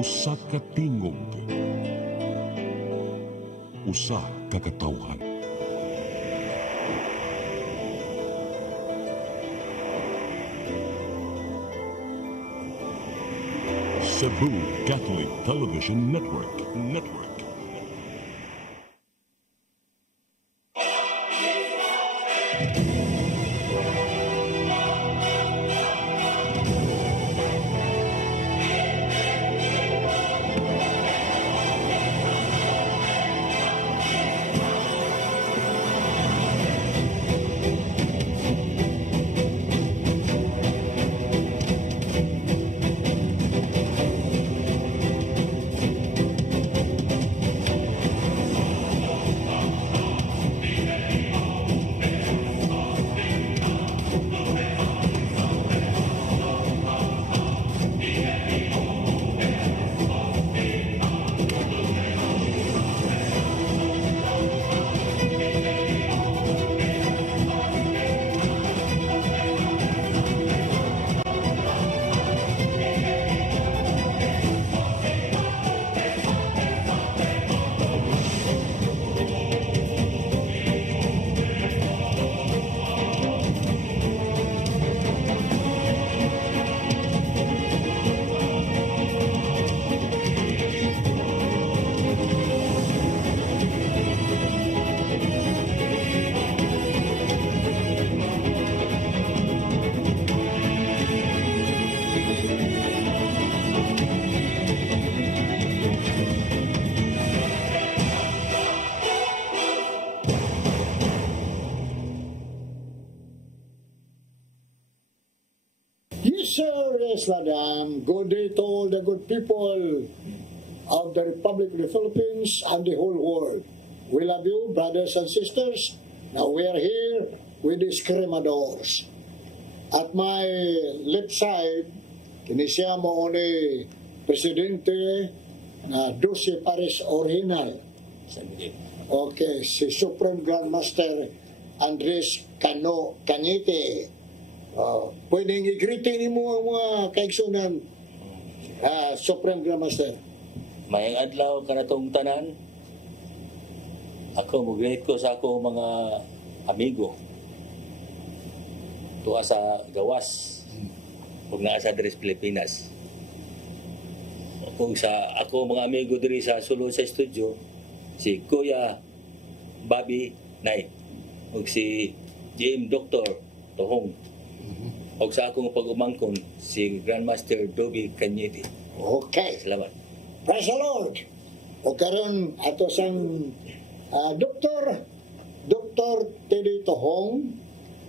Usa ka tingog, usa ka katawhan. Cebu Catholic Television Network. Yes, madam. Good day to all the good people of the Republic of the Philippines and the whole world. We love you, brothers and sisters. Now we are here with the Screamadors. At my left side, kinisya mo ni Presidente na 12 Paris Original. Okay, si Supreme Grandmaster Andres Cano Cañete. Pwedeng i-greeting mo ang mga kaigsunan, Supreme Grandmaster. Mayang adlaw ka na itong tanan. Ako, mag-greet ko sa ako mga amigo. Tuwa sa gawas. Huwag na sa Dres Pilipinas. Kung sa ako mga amigo diri sa sulod sa studio, si Kuya Bobby Knight ug si GM Dr. Tohong. O sa akong pag-umangkon, si Grandmaster Dobby Cañete. Okay. Salamat. Praise the Lord. O karon ato sang Dr. Teddy Tohong,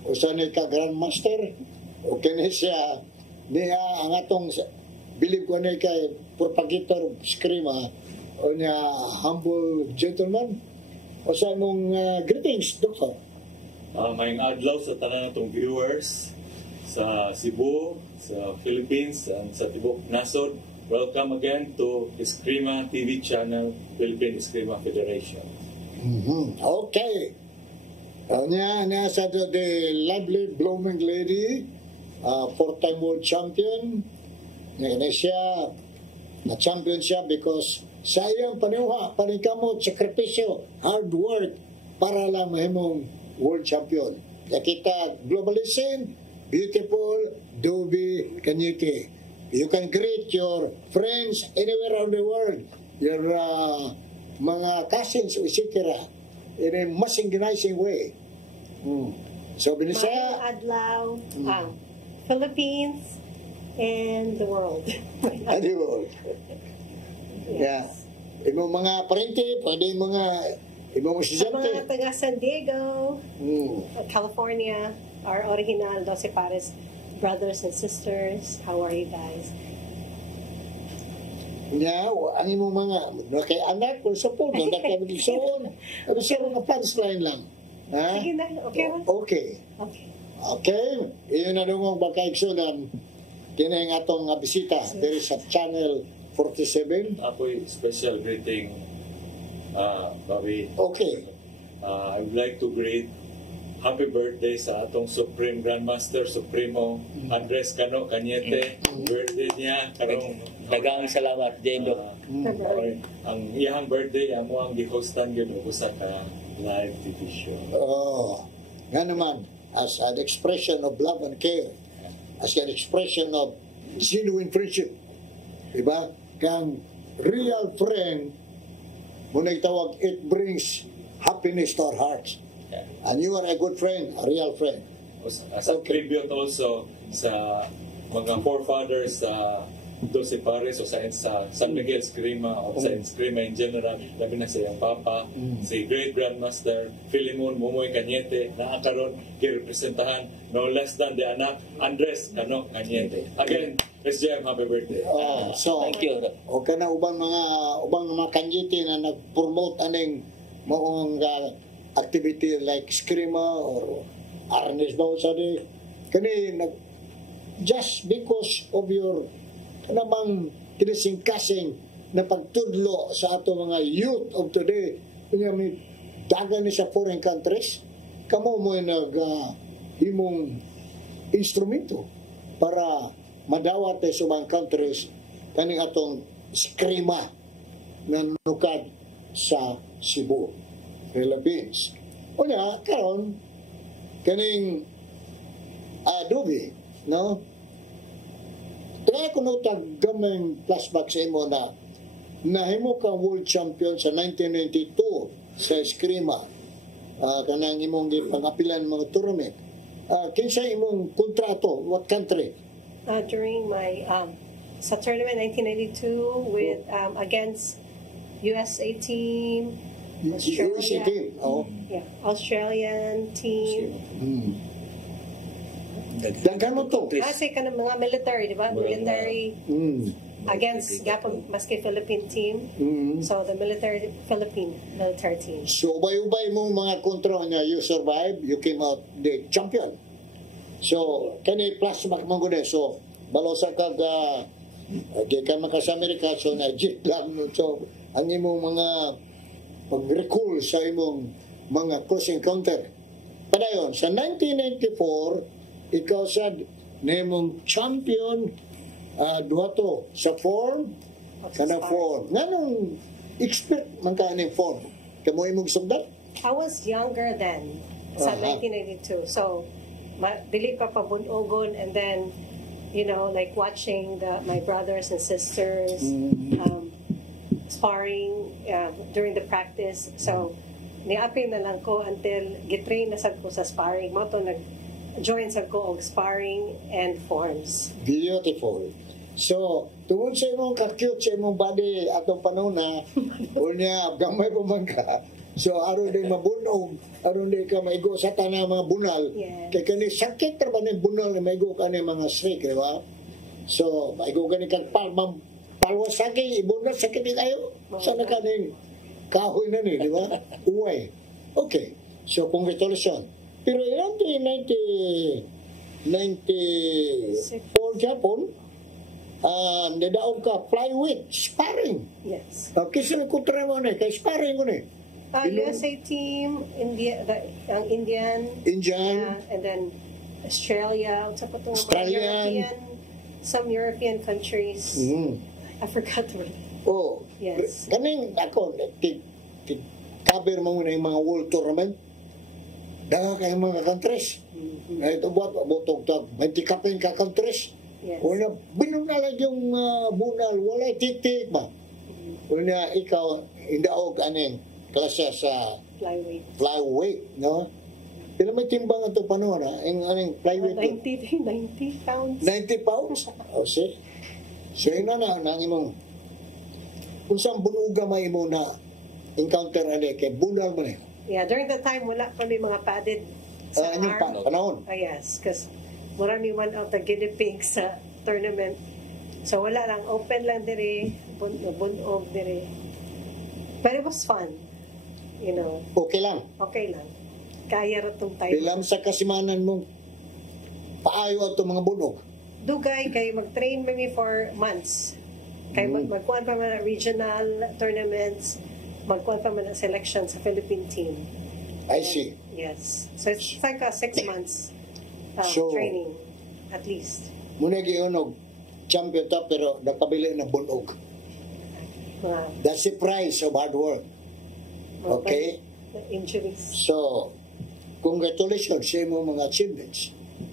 o sa ni ka Grandmaster, o kini siya niya ang atong bilib ko ni kay Propagator Screama, o niya humble gentleman. O sa mong greetings, Doctor. Mayang adlaw sa tanan natong viewers sa Cebu, sa Philippines, and sa Tibok Nasod. Welcome again to Eskrima TV channel, Philippine Eskrima Federation. Okay. Niya sa the lovely blooming lady, four-time world champion. Niya siya, na-champion siya because sa iyang paniwa, panikamot, sakripisyo, hard work para lang mahimong world champion. Nakita globalization, beautiful Dobby Cañete. You can greet your friends anywhere around the world, your mga cousins, etc. in a massinganizing way. So, Binisaya, adlaw, Philippines and the world. and the world. Yeah. Imong mga parente, pwede mga imong Sa estudyante. mga taga San Diego, California, our original 12 Pares brothers and sisters, how are you guys? Nya, ang imong mga kay anak kung sa po, mga kabigsoon. Ano siya mga punchline lang. Ha? Sige na, okay ba? Okay. Okay. Okay. Iyon na dungong bakaigsunan. Kini ang atong bisita diri sa Channel 47. Ako'y special greeting, Bobby. Okay. I would like to greet happy birthday sa atong Supreme Grandmaster Supremo Andres Cano Cañete. Birthday niya karong Daghang salamat, J.M. Doc. ang iyang birthday amo ang gihostan gyud og usa ka live TV show. Oh, nga naman, as an expression of love and care, as an expression of genuine friendship. Diba? Kang real friend, muna itawag, it brings happiness to our hearts. Yeah. And you are a good friend, a real friend. As a tribute also sa mga forefathers sa 12 pares o sa San Miguel Eskrima o sa Eskrima in general, labi na sa iyang papa, si Great Grandmaster Philemon Momoy Cañete na karon girepresentahan no less than the anak Andres Cano Cañete. Again, SJM, happy birthday. So, Thank you, Doc. o ka na ubang mga kanjiti na nag-promote aning maong activity like Eskrima or Arnes ba sa di kani just because of your kanamang kinising-kasing na pagtudlo sa ato mga youth of today, kunya may dagan ni sa foreign countries, kamo mo imong instrumento para madawat sa mga countries kaning atong Eskrima na nukad sa Cebu, Philippines. Unya karon kaning Adobe, no? Kaya ko notag gamay flashback sa imo na nahimo ka world champion sa 1992 sa Eskrima. Kanang imong pangapilan mga tournament. Kinsa imong kontrato? What country? During my sa tournament 1992 with against USA team, Australia. USA team. Oh. Yeah, Australian team. Daghan mo to. Kasi ka ng mga military, di ba? Military against Gapon maski Philippine team. So the Philippine military team. So ubay-ubay mo mga kontra niya, you survive, you came out the champion. So kani flashback man gud. So balosa kag di ka maka sa Amerika, so na jet lang no. So ang imong mga pag-recall sa imong mga close encounter. Padayon sa 1994 ikaw sad nemong champion duha to sa form kanang form. Nganong expert man ka ning form? Kamo imong sugdan? I was younger then sa 1992. So dili pa pabunogon, and then like watching my brothers and sisters sparring during the practice. So niapin na lang ko until gitrain na sad ko sa sparring mo to join sa ko og sparring and forms. Beautiful. So, tungod sa imong ka-cute sa imong body atong panahon na, unya, gamay pa man ka. So, aron din mabunog, aron din ka maigo sa tanang mga bunal. Yes. Kaya kani sakit ra ba ni bunal na maigo ka ni mga snake, di ba? So, maigo ka ni kang palwas sakit, ibunal sakit din kayo. Sana ka ning kahoy na ni, di ba? Uway. Okay. So, congratulations. Pero yan 94 Japon, nadaog ka flyweight, sparring. Yes. Kasi kontra mo na, kay sparring ko na. USA team, ang Indian, and then Australia, Australian. Some European countries. I forgot the Oh. Yes. Kaning ako, cover mo na yung mga world tournament. Daga kayong mga countries. Ito butog tag, may tikapin ka countries. Yes. Wala, binunalag yung bunal, wala titik ba? Wala ikaw, indaog aning klase sa flyweight, no? Pero may timbang ito panahon, ha? Aning flyweight. 90 pounds. 90 pounds? O, see? So, yun na nang imong, kung saan bunuga may imo na encounter kay bunal mo na. Yeah, during that time, wala pa may mga padded sa Yung arm. panahon. Yes, because marami one of the guinea pigs sa tournament. So wala lang, open lang dire, bunog dire. But it was fun, Okay lang. Okay lang. Kaya ra tong time. Bilang sa kasimanan mong paayo ato mga bunog. Dugay kay mag-train kami for months. Kay magkuhan pa man regional tournaments, magkuhan pa man ang selection sa Philippine team. I see. Yes. So it's like a 6 months So- training, at least. Muna giunog, champion ta, pero nagpabili ng bunog. Wow. That's the price of hard work. Okay? The injuries. So, congratulations sa imong mga achievements.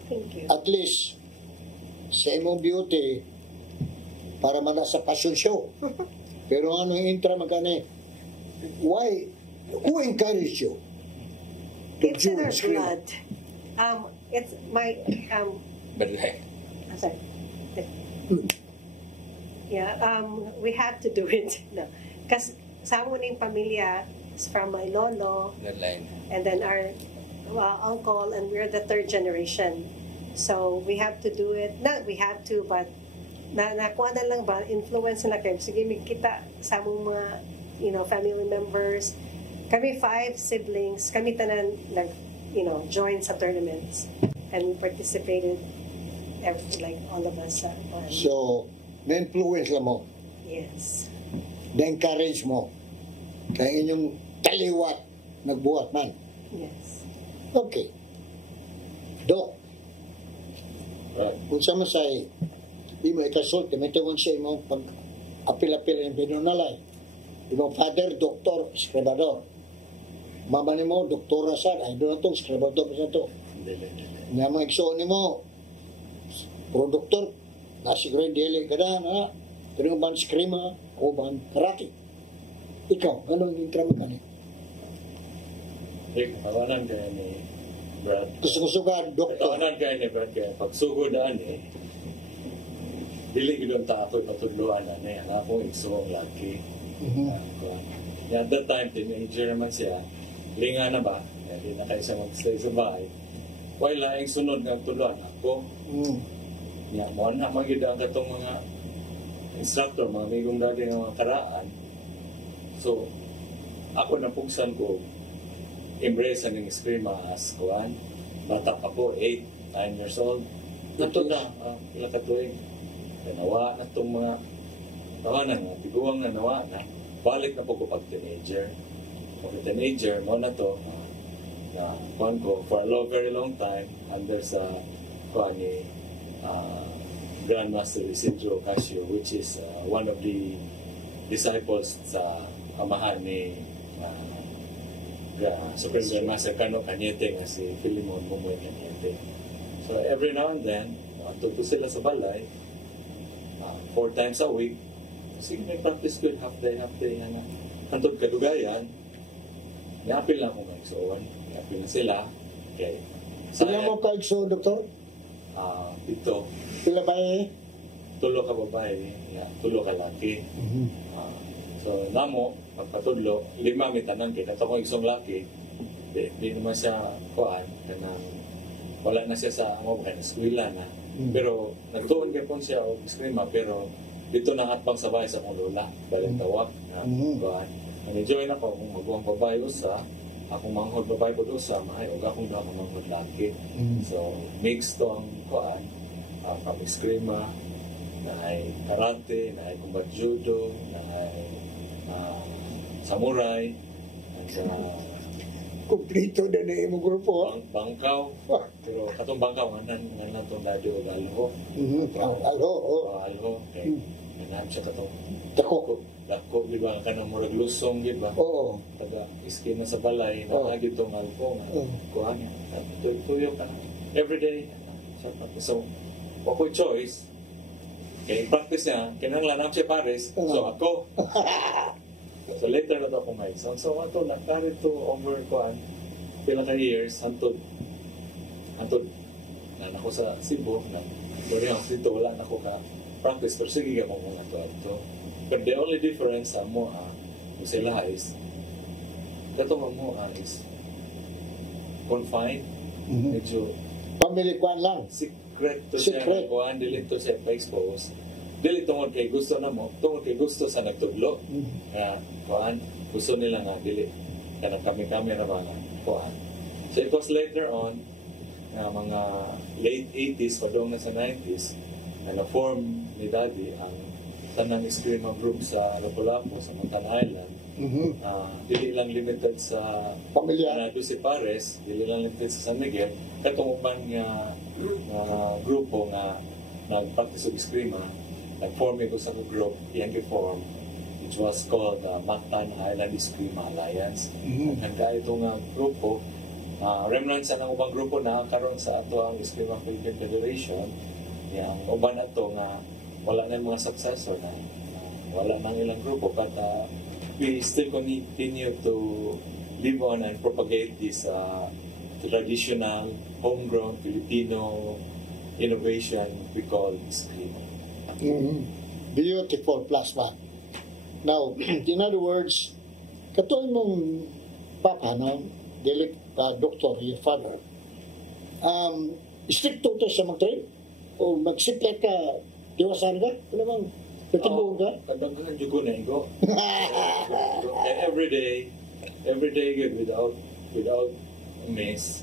Thank you. At least, sa imong beauty, para man sa fashion show. Pero ano yung intra magkani? Why? Who encouraged you to It's in join our Scream? blood. It's my But like, sorry. Yeah, we had to do it. No. Kasi sa aming pamilya is from my lolo that line. and then our uncle, and we're the third generation. So we have to do it. Not we have to, but nakuha na lang ba, influence na kayo. Sige, may kita sa among mga, family members. Kami 5 siblings. Kami tanan, joined sa tournaments. And we participated, all of us. So, na-influence lang mo, Yes. na-encourage mo, kaya inyong taliwat, nagbuhat man. Yes. Okay. Dok, Right. kung sa masay, di mo ikasult, may tungon siya mo pag apil-apil yung pinunalay. Imong father, doktor, eskribador. Mama ni mo, doktora sa, ay doon na to, eskribador sa to. Nga mga igsoon ni mo, produktor, nasiguro yung dili ka na, ha? Pero yung ban skrima, o ban karate. Ikaw, anong yung trama ka niya? Kawanan kaya ni Brad. Gusto ka, doktor. Kawanan kaya ni Brad kaya pagsugod na dili gidon ta ako patudloan na anak ko igsoong laki. At that time, teenager naman siya, linga na ba? Hindi na kayo siya mag-stay sa bahay. Wala yung sunod ng tuluan ako. Yan, mo na magida ang katong mga instructor, mga migong dati ng mga karaan. So, ako napugsan ko, embrace ang eskrima as kuhan. Bata ako, 8, 9 years old. Nato na, ilang katuig. Nawa na itong mga tawanan nga, tiguang na nawa na. Balik na po ko pag teenager. Pag teenager, mo na to, na kuhan ko, for a very long time, under sa kuhan ni Grandmaster Isidro Casio, which is one of the disciples sa amahan ni Supreme Grandmaster Cano Cañete nga si Philemon Mumoy Cañete. So every now and then, tuto sila sa balay, 4 times a week. Sige, may practice ko, half day, ano. Hantod kadugayan, niapil lang akong magsuon. Niapil na sila. Okay. Sila mo ka igso, doktor? Dito, Sila ba eh? tulo ka babae, tulo ka laki. So, namo, pagpatudlo, 5 may tanan kaya ito kong isang laki, di naman siya kuhaan, kanang wala na siya sa eskwela na. Pero nagtuon ka po siya o eskrima, pero dito na atpang sabay sa kong lola, balintawak na kuhaan. Nag-enjoy na ko kung magawang babae usa, akong manghod babae po usa, mahay, o akong daw akong manghod laki. So, mix to ang kuhaan, from eskrima, na ay karate, na ay combat judo, na ay samurai, at Kumplito na na imong grupo. bangkaw. Pero katong bangkaw, nga na itong dado o alho. Alo, Alho, okay. Nga siya katong Dako. dako, di ba? Kanang murag lusong, di ba? Oo. Taga iskin na sa balay, nakagit itong alho. Kuha niya. Tuyo ka. Everyday. So, wako'y choice. Okay, practice niya. Kinanglanam siya pares. So, ako. So later na to ako may so ato na carry to over kuan pila ka years hantod na ako sa Cebu na pero dito wala na ako ka practice pero sige ka mo mga to but the only difference sa mo sila is kato mo is confined medyo Family kwan lang. secret to siya Secret. kuan dili to siya pa-expose dili tungod kay gusto na mo tungod kay gusto sa nagtudlo nga kuan gusto nila nga dili kanang kami ra ba nga kuan so it was later on nga mga late 80s padong na sa 90s na na-form ni Daddy ang tanang eskrima group sa Lapu-Lapu sa Mountain Island. Dili lang limited sa Pamilya. si Pares, dili lang limited sa San Miguel, katong uban nga grupo nga nagpractice og eskrima, nag-form ito sa group, iyang form, which was called Mactan Island Eskrima Alliance. Nagka ito nga grupo, remnants ng ubang grupo na karon sa ato ang Eskrima Philippine Federation. Yang uban ato nga wala na mga successor na wala nang ilang grupo, but we still continue to live on and propagate this traditional homegrown Filipino innovation we call eskrima. Beautiful plasma. Now, in other words, katuloy mong papa, no? Doctor, your father, stricto to sa mag-train? O mag-siplet ka, diwasan ka? Ano bang, nagtabuhan ka? Kadaghan jud ko na igo. Every day good without miss.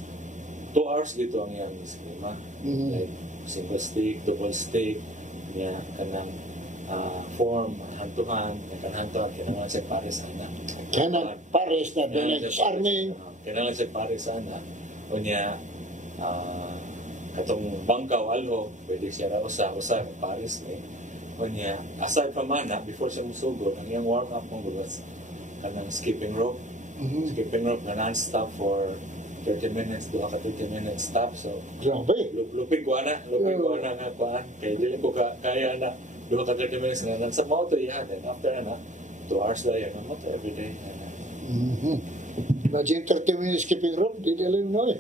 2 hours dito ang iyang eskrima. Like single stick, double stick, niya kanang form, hand-to-hand, hand-to-hand, kailangan sa pares sana. Kailangan pares na doon arming. Kailangan sa pares sana. O niya, katong bangkaw alho, pwede siya ra usa pares ni. O niya, aside from mana, before siya musugod, ang iyang warm-up mong bulas, kanang skipping rope. Skipping rope na non-stop for 30 minutes, 2 ka 30 minutes stop. So, Grabe. lupig ko na nga kuan. Kaya dili ko kaya na 2 ka 30 minutes na sa moto yan. And after na, 2 hours lang yan. Moto every day. Imagine 30 minutes skipping rope, di dalhin mo eh.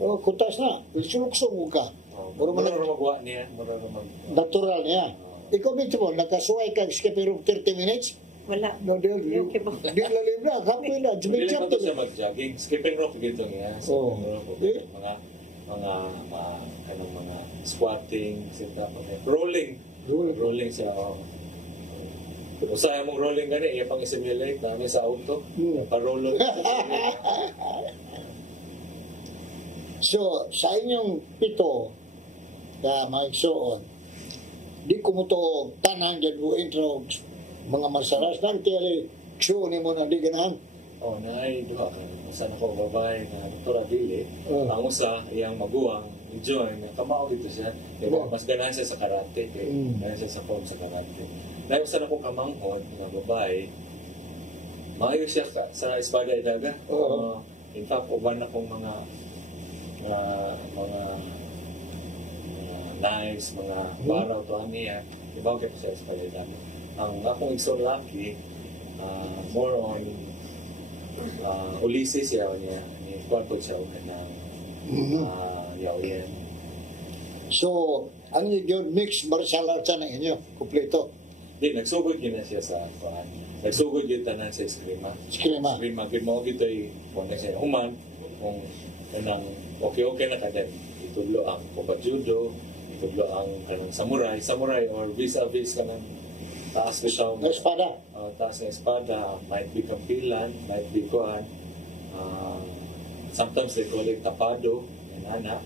Oh, kutas na. Suluksong mo ka. Mura magwa niya. Natural niya. Ikaw mismo, nakasuway kang skipping rope 30 minutes? Wala. No, di Okay ba? lalim na. Kapoy na. Dili Jump pa to siya mag-jogging. Skipping rope dito niya. Oh. Skipping rope. Mga squatting, sit-up, rolling siya. Kung saan mong rolling gani, iya pang simulate namin sa auto. Pa-roll. So, sa inyong pito na maigsoon, di kumuto tanan dyan mo intro mga masaras na tiyali show ni mo na di ganahan. Naay duha ka. Saan ako babae na doktora dili. Ang usa, iyang maguwang, enjoy, kamao dito siya. Diba? Mas ganahan siya sa karate. Ganahan siya sa form sa karate. Naay usa na ko kamanghod na babae. Maayo siya sa espada idaga. In fact, uban akong mga knives, mga baraw to niya. Ibaw kayo sa espada idaga. Ang akong igsolaki, more on Ulysses yaw niya. Ni Kwarto siya ng yaw yan. So, ang yung mixed martial arts na inyo, kumpleto. Di, nagsugod yun na siya sa kuhan. Nagsugod yun tanan sa eskrima. Eskrima. Eskrima, good mo dito kung na siya human, kung kanang okay na kada. Itudlo ang combat judo, itudlo ang kanang samurai or vis-a-vis kanang taas bitaw Na espada. Taas na espada, might be kampilan, might be kuhan. Sometimes they call it tapado, inana.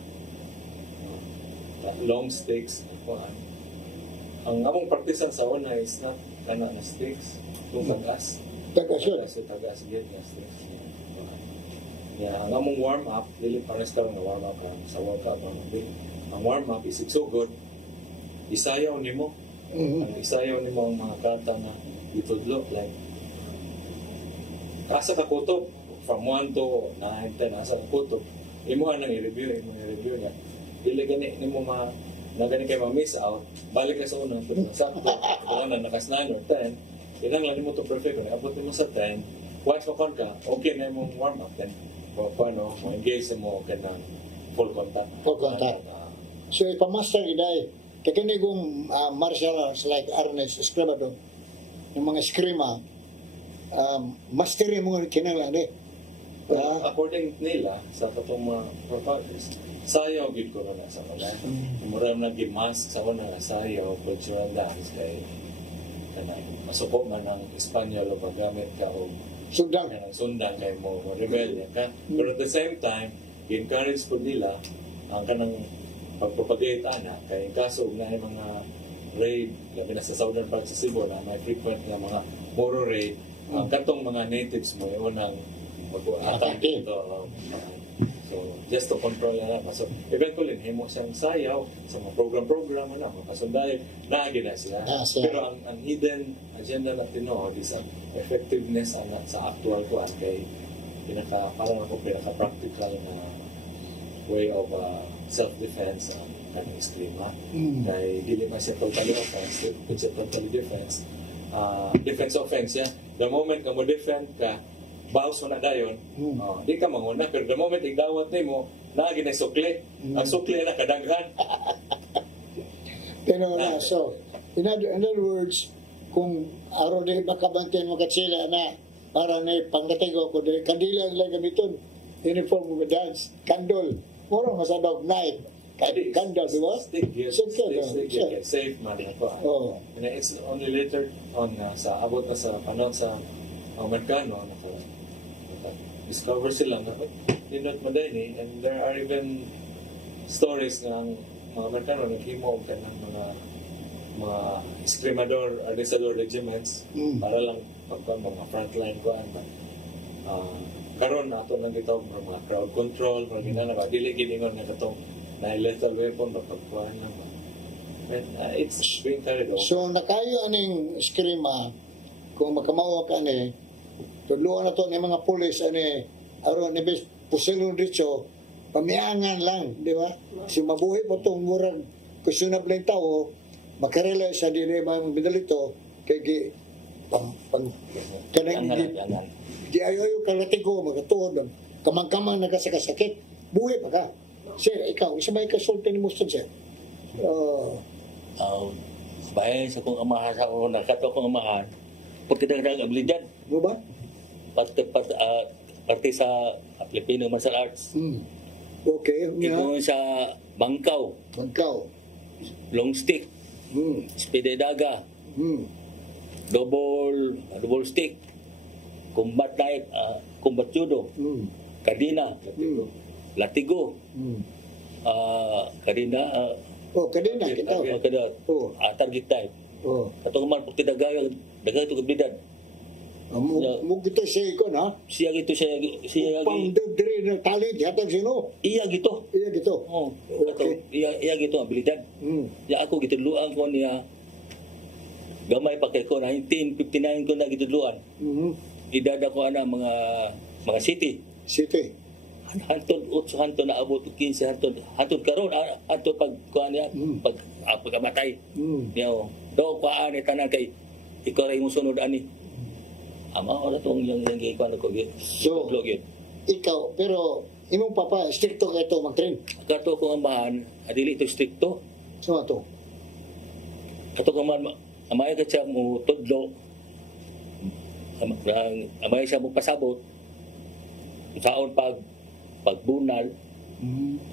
Long sticks, kuhan. Ang among practicean sa una is not kana na sticks, kung tagas. Tagas yun. Tagas yun, sticks. Ang among warm-up, dili pares ka na warm-up sa workout. Ang warm-up is igsugod, isayaw nimo. Ang isayaw ni mo ang mga kata na itudlo, like asa ka kutob from 1 to 9, 10, asa ka kutob imuha nang i-review niya dili gani ni mo nagani kay ma-miss out, balik ka sa unang sakto, kung nakas 9 or 10 kinanglan mo to perfect, kung abot mo sa 10 once makon ka, okay na yung warm up, then paano mo engage mo ka full contact. So, ipamaster iday kaya kung martial arts like arnis, eskribado, yung mga eskrima, mastery mo kinanglan eh. According nila, sa katong mga providers, sayaw gid ko na sa mga. Mura na gimask sa una nga sayaw, cultural dance, kay masuko man ng Espanyol o paggamit ka o sundan kay mo rebellion ka. Pero at the same time, i-encourage po nila ang kanang pagpropagate ana kay kaso na mga raid, labi na sa southern part sa Cebu na may frequent nga mga Moro raid. Ang katong mga natives mo yung unang mag-attack Atake. dito. So, just to control na. So, eventually, himo siyang sayaw sa mga program, makasunday, naagi na sila. Sila. Pero ang hidden agenda na tinuod is ang effectiveness sa actual kuan kay parang ako pinaka-practical na way of self-defense ang kanang eskrima. Kay dili man siya totally offense, it's a totally defense. Defense offense, yeah. The moment ka mo defend ka, bawas mo na dayon, di ka manguna. Pero the moment igdawat ni mo, naagi na sukli. Ang sukli na kadaghan. Pero na, so, in other words, kung araw na makabantin mo katsila na para na pangkatigo ko, kandila ang lang gamiton, uniform mo dance, candle, mura masadog night, candle, di ba? Stick gear, safe man ako. And it's only later on sa abot na sa panahon sa Amerikano, discover sila na not madini, and there are even stories ng mga Amerikano naghimo ka ng mga escrimador, ardesador regiments para lang mga frontline ko karon ato nang gitaw mga crowd control mga ginana ba dili giningon nga katong na lethal weapon na pagkuhan naman. It's being carried over. So, nakayo aning eskrima, kung makamawa ka ni, tudluan na to ni mga pulis, aron ni bes pusilong dito, pamiangan lang, di ba? Si mabuhi po itong murag kusunab lang tao, makarela sa dili mga bidalito, kay kanang di ayo kalatigo, magatuod, kamang-kamang nagkasakasakit, buhi pa ka. Sir, ikaw, isa ba ikasulti ni Mustad, sir? Bahay sa kong amahan sa ako, nakato kong amahan, pagkidagdag abilidad, Mo ba? parte sa Filipino martial arts. Okay. Ito sa bangkaw, long stick, spide daga, double stick, combat knife, combat judo, kadina, latigo, kadina, kadina, kita. Target type. Katong man pagti dagay ito kabilidad. Mo gito siya ikon, ha? Siya Pang-dog diri na tali, yatag sino? iya gito. Oh, Okay. iya gito ang abilidad. Ya ako gitudluan ko niya gamay pa kay ko 1959 ko na gitudluan. Idada ko ana mga city. Hantod 8 hantod na abot 15 hantod karon hantod pag kuan niya pagkamatay. Niyo do paan ni tanan kay ikaw ray mo sunod ani. Ama ora tong yang kuan ko gyud. So, ikaw, pero imong papa stricto kay to mag-train. Kato ko ambahan adili to stricto. So ato. Kato ko man amay ka siya mo tudlo. Amay siya mo pasabot. Saon pagbunal,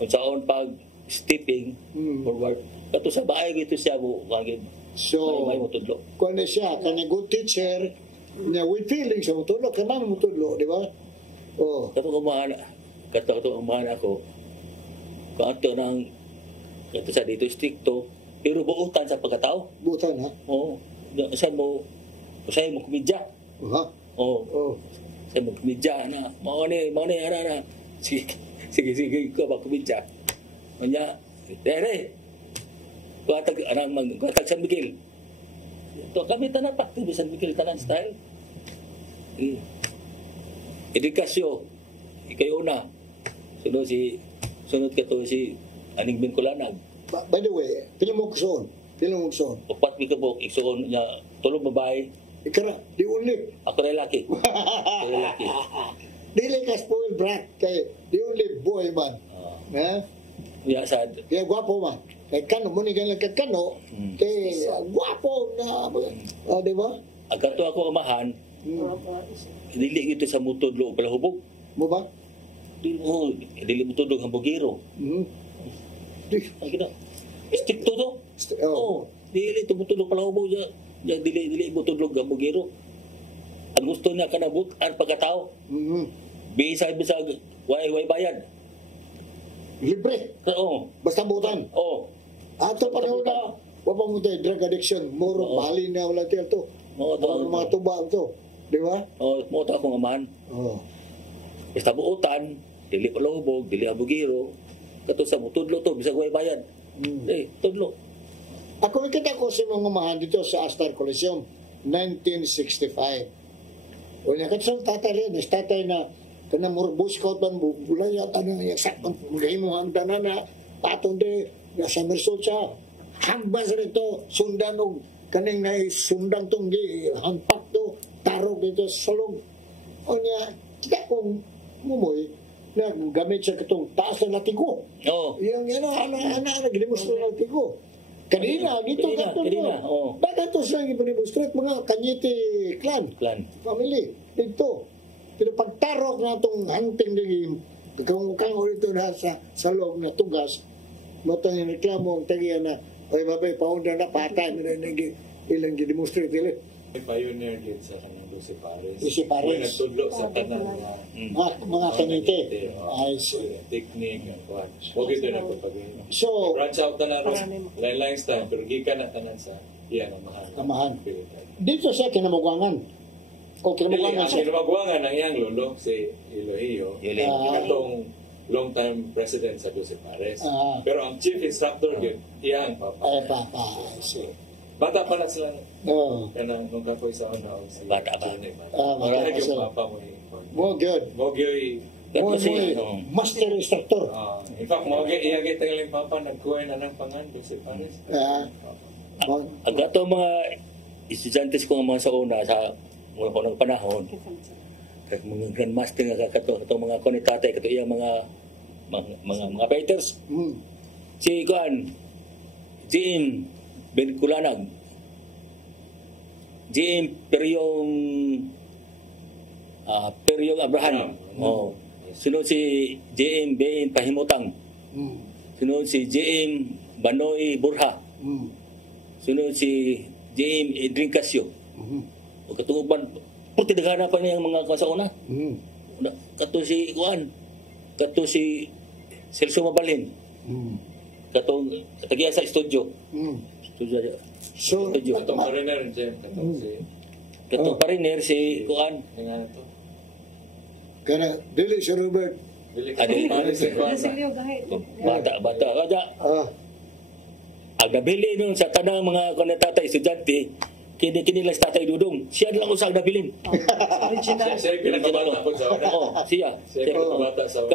saon pag stepping forward. Kato sa bahay gito siya mo kagid. So, may mo tudlo. Kung siya, kanang good teacher, niya with feelings sa mutudlo, kanang mutudlo, di ba? Kato umahan ako, kato sa dito stricto, pero buutan sa pagkatao. Buutan, ha? Oo. Saan mo kumidya. Oo. Saan mo kumidya na, mauni, ana. Sige, ko ba kumidya. Manya, kuatag San Miguel. Ito, kami tanan pa, San Miguel tanan style. Edukasyo, ikayo una. Sunod ka to si Aning Binkulanag. By the way, pila mo kusoon? Upat mi kabok, iksoon niya, tulog babae. Ikara, di only. Ako lalaki. Dili ka spoiled brat, kay di only boy man. Ha? Ya, sad. Kaya gwapo man. Kay kano mo ni ganyan kay kano, kay gwapo na, di ba? Agkato ako amahan, dili ito sa mutudlo palahubog. Mo ba? Dili mutudlo ang bugiro. Stricto to. Dili ito mutudlo palahubog. Dili mutudlo ang bugiro. Ang gusto niya kanabot ang pagkatao. Bisag way bayad. Libre. Oo. Basta butan. Oo. Ato panahon na Wapang mo tayo drug addiction, muro, Oo. bali na wala tayo to. Oo, to. Mga tuba to. Di ba? O, mo ta akong amahan. Oo. Basta buutan, dili palubog, dili abugiro. Kato sa mo, tudlo to, bisag way bayad. Tudlo. Ako nakita ko sa mga mahal dito sa Astar Coliseum, 1965. O niya, kasi tatay rin, tatay na kana murbus ka ban bulay at ano yung sakpan mulay mo ang na patong de sa mersol siya hambas rito sundan og kaning na sundang tunggi hampak to tarog dito sa sulong. O niya, kita kong mumoy na gamit sa katong taas na latigo. Oo. Yung ana gidemonstrate ng tigo. Kanina, dito Kanina, oo. Bakit ito silang ipademonstrate mga Kanyete clan, family, dito. Pero pagtarok na itong hunting din, kang ito na sa loob na tugas, matang yung reklamo, ang tagiya na, ay babay, paunda na patay, ilang gidemonstrate nila. Pioneer din sa kanang Lucy Pares. Lucy Pares. May nagtudlo sa tanan nga Mga Kanyete. I see. technique and what. Huwag ito na pagpagay. So, Branch out na ron. Line style. Pero gikan na tanan sa iyan ang mahal. Amahan. Dito siya kinamugangan. O kinamugangan Ang siya. kinamagwangan ng iyang lolo, si Elohio, katong long-time president sa Lucy Pares. Pero ang chief instructor yun, iyang papa. Ay, papa. I see. Bata pa na sila. Oo. Kaya nung kapoy sa ano, si Bata pa. Bata pa yung sila. papa mo. More good. Mogyoy. More Kasi, master instructor. In fact, iyagay tayo lang papa, nagkuhay na ng pangan, Lucy Pares. Ang ato mga estudyantes ko nga mga sa una, sa unang panahon, kaya mga grandmaster nga kato, itong mga konitatay, kato iya mga fighters. Si Kuan, Jim Benkulanag, Jim Peryong Abraham. Sunod si J.M. Bain Pahimutang. Sunod si J.M. Banoy Burha. Sunod si J.M. Edrin Casio. O katunguban, puti daghana pa niya ang mga kuwan sa una. Kato si Kuan, kato si Celso Mabalin. Katagiya sa studio. So, Katong mariner, Jem. Katong pariner si Kuan. Nga na to. kana dili si Robert. Adi. Bata. Kaya, ang nabili nun sa tanang mga kunatatay, estudyante, kini lang sa Tatay Dudong. Siya lang usang nabilin. Siya yung pinakabata po sa una. Oo, siya. Siya yung pinakabata sa una.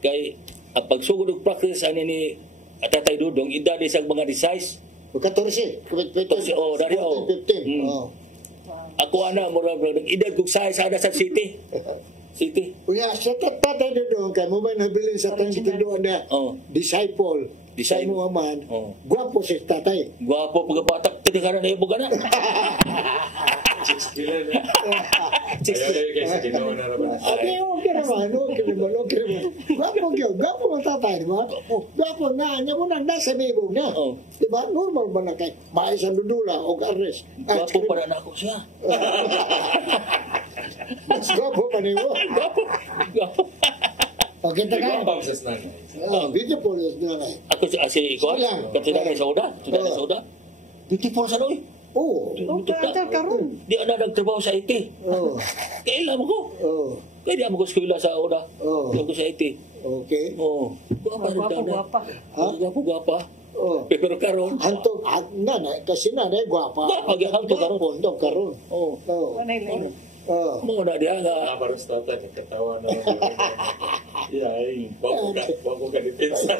Kay, ang pagsugod ng practice, ani ni Tatay Dudong, edad isang mga resize. 14. Oh, dari, oh. 15. Ako ana, mura, edad kong size, ana sa city. Unya, sa tatay doon, kaya mo ba nabilin sa tanong na disciple, sa mo man, guwapo si tatay. Guwapo, pagkabatak, tinikaran na yung bugana. Kailan niya? Ayaw kasi ginawa na naman. Okay naman. Gwapo ang tatay, di ba? Gwapo na, niya mo na, nasa nibog na. Di ba? Normal ba na kay maayos ang dudula o arrest? Guwapo pa na ako siya. Mas gwapo pa niyo. Guwapo. Okay, Ikaw taga. ang pamsas na. Video po yun na. Ako si Kuan, katinanay sa Uda. Beautiful sa doy. Oo. Karon. Di ana nagtrabaho sa IT. Kailan mo ko? Kaya di ako eskwela sa Uda. Di ako sa IT. Okay. Guwapa. Guwapa. Pero karon. Hantog, kasi nanay, gwapa. Gwapa, hantog karon. Hantog karon. Wanay lang. Mo na diya nga. Paros tatay, nagkatawa na. Ay, wako ka depensa.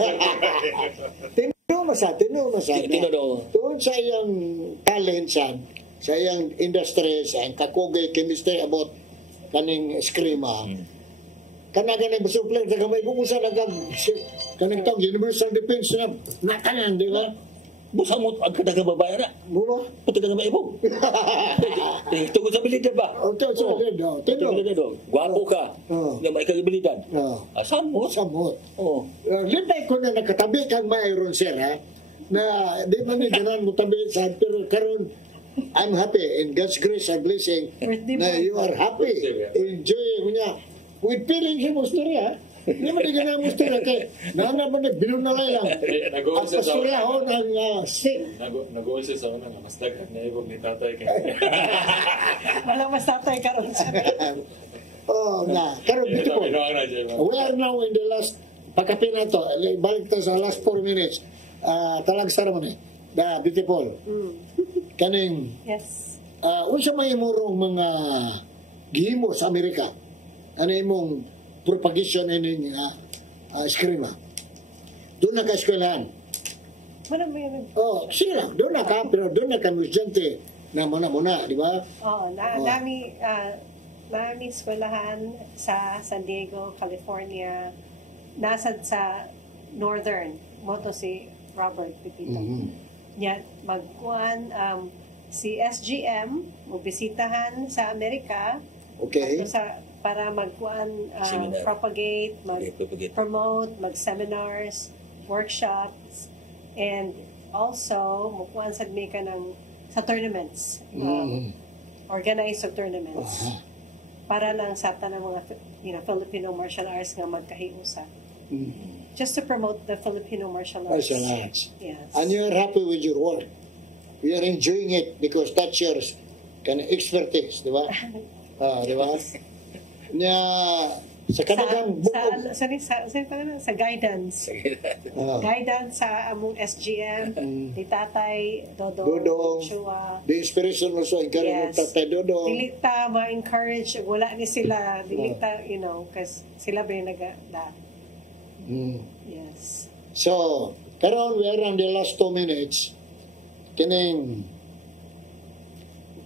Tino masad. Tino do. Doon sa iyang talent sa iyang industry, sa iyang kakugay, chemistry about kaning eskrima. Kanang basuplan sa kamay kung usa kanang tawag Universal Defense na nakanan, di ba? Busa mo ang kadaga babae na. Mura? Puti ka na maibog. Tungkol sa abilidad ba? Tino. Gwapo ka. Nga may kagabilidad. Samot. Lintay ko na nakatabi kang mayroon, sir, ha? Na di man ni ganan mo tabi sa pero karon I'm happy in God's grace and blessing na you are happy enjoying niya with feelings mo story, ha? Hindi mo di ganang gusto na kay nana mo na binunalay lang. Nag-uul Ang siya sa pastorya una. ho ng stick. Nag-uul siya sa una nga, mas daghan na ibog ni tatay kay. Walang mas tatay karon sa Oh, na. Pero beautiful. Pinuang na dyan. We are now in the last, pagkapi na to, balik tayo sa last 4 minutes. Talag ceremony. Da, beautiful. Kaning, Yes. unsa may imurong mga gihimo sa Amerika? Ano imong propagation ining eskrima? Doon na ka-eskwelahan. Wala mo yun. Oh, sige lang. Doon na ka, pero doon na ka estudyante na muna-muna, di ba? Oo, nami eskwelahan sa San Diego, California. Nasa sa Northern, moto si Robert Pepito. Yan, magkuhan, si SGM, magbisitahan sa Amerika. Okay. Para magkuhan, Seminar. propagate, Propagate. mag-promote, mag-seminars, workshops, and also, magkuhan sa Jamaica sa tournaments. Organize of tournaments. Para lang sa tanang mga Filipino martial arts nga magkahiusa. Just to promote the Filipino martial arts. Martial arts. Yes. And you are happy with your work. You are enjoying it because that's your kind of expertise, di ba? Di ba? Na sa kanagang bukog. sa guidance. Guidance sa among SGM, ni Tatay Dodong, Chua. The inspiration also encouraging Yes. Tatay Dodong. Dili ta ma-encourage, wala ni sila, dili ta, kasi sila ba yung Yes. So, karon we are on the last 2 minutes. Kining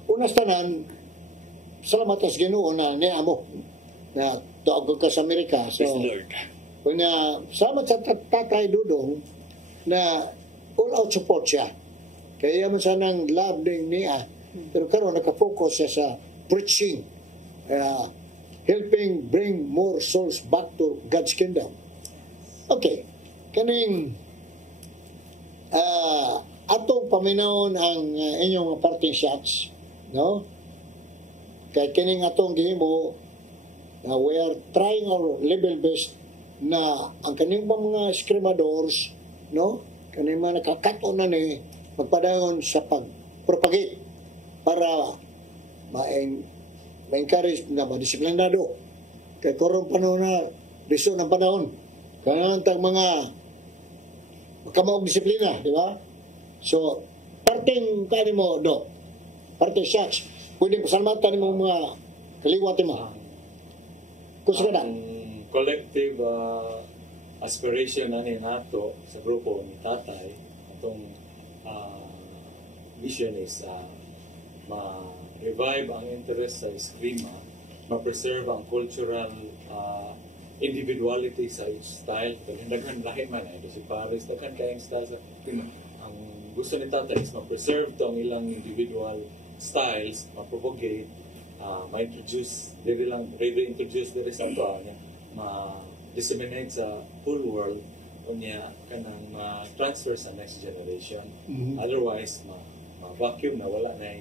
unas tanan, salamat sa Ginoo na niya mo na tuag ka sa Amerika. So, Praise the Lord. Kanya, salamat sa Tatay Dudong na all out support siya. Kaya man sanang love din niya. Pero karon nakafocus siya sa preaching, helping bring more souls back to God's kingdom. Okay. Kaning atong paminawon ang inyong parting shots, no? Kaya kining atong gihimo, we are trying our level best na ang kaning mga skrimadors, no? Kaning mga nakakato na ni magpadahon sa pag-propagate para ma-encourage na madisiplinado. Kaya karong panahon na riso ng panahon. Kaya tag mga makamaog disiplina, di ba? So, parting kani mo, do. Parting shots. Pwede pasalamatan mo mga kaliwat mo. Kusa ka na? Collective aspiration na nato sa grupo ni Tatay, itong mission is ma-revive ang interest sa eskrima, ma-preserve ang cultural individuality sa each style. Daghan lahi man ay si Paris, daghan kayang style sa ang gusto ni Tatay is ma-preserve to ang ilang individual styles, ma-propagate, ma-introduce, introduce the rest of niya, ma-disseminate sa whole world, niya kanang ma-transfer sa next generation. Otherwise, ma-vacuum na wala na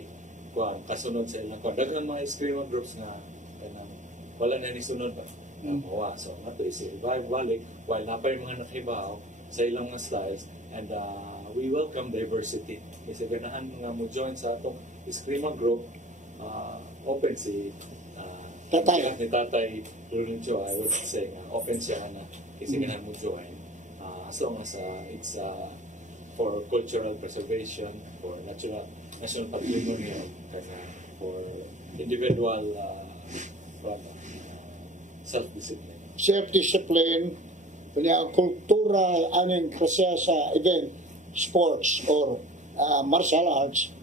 kasunod sa ilang kuan. Daghang mga eskrima groups nga kanang wala na ni sunod ba. Mawa. So, nato is revive balik while napay mga nakibaw sa ilang mga styles, and we welcome diversity. Kasi ganahan nga mo join sa atong eskrima group, open si Tatay. ni Tatay Luluncho, I would say open siya na kasi ganahan mo join as long as it's for cultural preservation, for national patrimony, for individual self-discipline. Self-discipline, kanya kultura, aning kasya sa event, sports, or martial arts,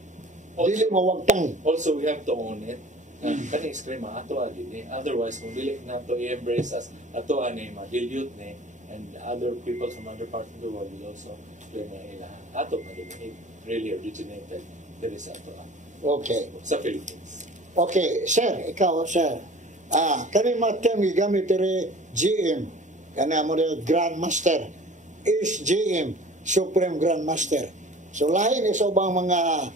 dili mawagtang. Also, we have to own it. Kani eskrima, ato adin. Otherwise, kung dili na to i-embrace as ato ani, ma-dilute ni, and other people from other parts of the world will also claim na ila. Ato madin, it really originated there is ato Okay. sa Philippines. Okay, sir, ikaw, sir. Kani matang gigamit tere GM, kana mo rin Grandmaster, is GM, Supreme Grandmaster. So lahi ni sa ubang mga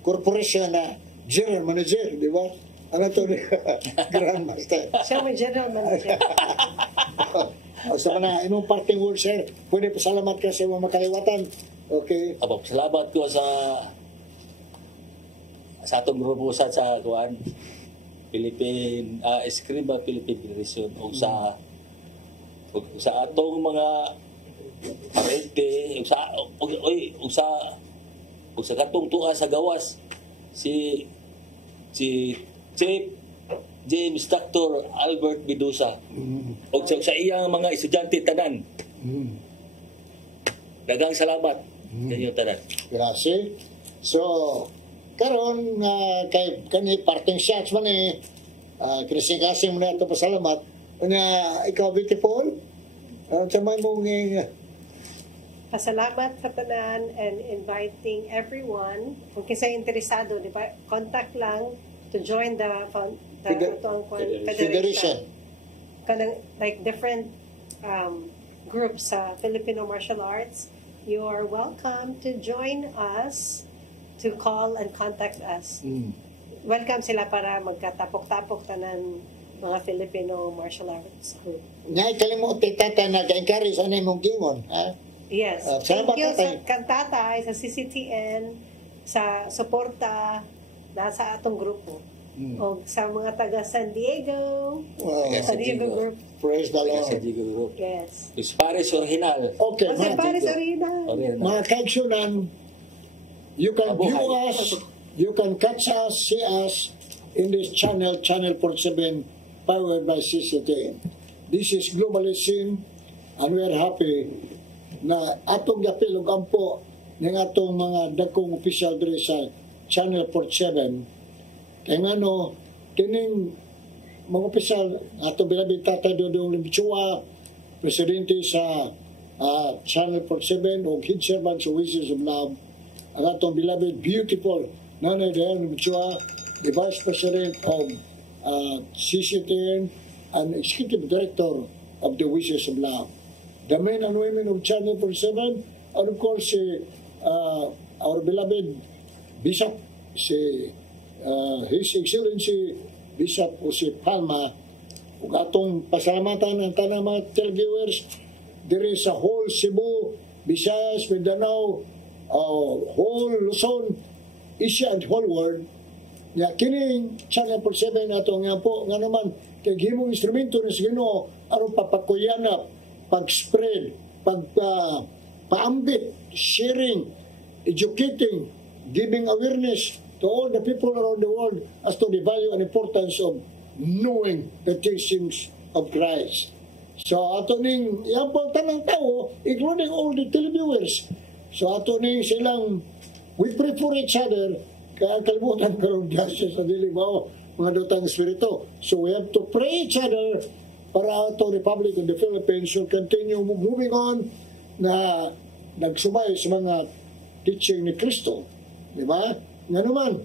corporation na general manager, di ba? Ano to ni Grandmaster? Siya may general manager. So na, imong parting words, sir. Pwede pasalamat ka sa imong makaliwatan. Okay. Apo, salamat ko sa atong grupo sa kuan Philippine Escriba Philippine Federation o sa atong mga parente o sa katong tuwa sa gawas si Chief James Dr. Albert Medusa o sa iyang mga estudyante tanan. Daghang salamat kanyo tanan. Grabe. So, karon kay kani parting shots man kasi mo na ito pasalamat. Unya, ikaw beautiful. Sa may mong Pasalamat sa tanan and inviting everyone. Kung kinsa interesado, di ba? Contact lang to join the federation. Kanang like different groups sa Filipino martial arts. You are welcome to join us, to call and contact us. Welcome sila para magkatapok-tapok tanan mga Filipino martial arts group. Nya kalimot tata nag-encourage ani mong gingon, ha? Yes. Salamat, Thank you tatay. sa kantatay, sa CCTN, sa suporta na sa atong grupo. O sa mga taga San Diego, San Diego group. Praise the Sa Lord. Digo Group. Yes. Is Paris Original. Okay, O sa Paris Diego. Arena. mga kaigsunan, you can Mabuhay. view us, you can catch us, see us in this channel 47, powered by CCTN. This is Globalism, and we are happy na atong gapil og ampo ng atong mga dagkong official diri sa channel 47. Kaya nga no, kining mga opisyal, atong bilabing Tatay Dodong Limchua, presidente sa Channel 47 o head servant sa Wishes of Love, ang atong beloved, beautiful Nanay Dodong Limchua, the Vice President of CCTN and Executive Director of the Wishes of Love. The men and women of Channel 47, and of course, our beloved Bishop, si His Excellency Bishop Jose Palma, ug atong pasalamatan ang tanang mga televiewers diri sa whole Cebu, Visayas, Mindanao, whole Luzon, Asia and whole world. Nya kining Channel 47 ato nga po nga naman kay gihimong instrumento ni Ginoo aron papakuyana, pag-spread, paambit, sharing, educating, giving awareness to all the people around the world as to the value and importance of knowing the teachings of Christ. So ato ning yapol tanang tao, including all the televiewers. So ato ning silang, we pray for each other, kaya kalimutan karon gasya sa dili mo mga dutang espiritu. So we have to pray each other para ato Republic of the Philippines should continue moving on na nagsumay sa mga teaching ni Kristo. Di ba? Nga naman,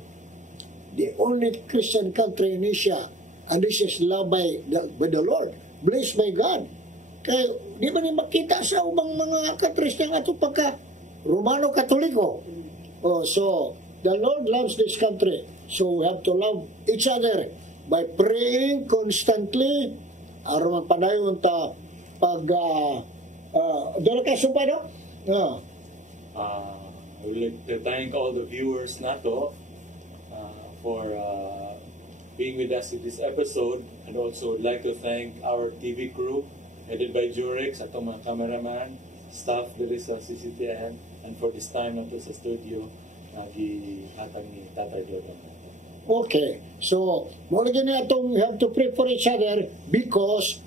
the only Christian country in Asia, and this is loved by the Lord, blessed by God. Kaya di ba ni makita sa ubang mga countries ng ato pagka Romano-Katoliko. So, the Lord loves this country. So, we have to love each other by praying constantly. Aron padayon ta pag dala ka sumpay, no? I would like to thank all the viewers nato for being with us in this episode, and also would like to thank our TV crew headed by Jurex, atong mga cameraman, staff diri sa CCTN, and for this time nato sa studio gihatag ni Tatay Dodong. Okay. So, mula gini atong we have to pray for each other because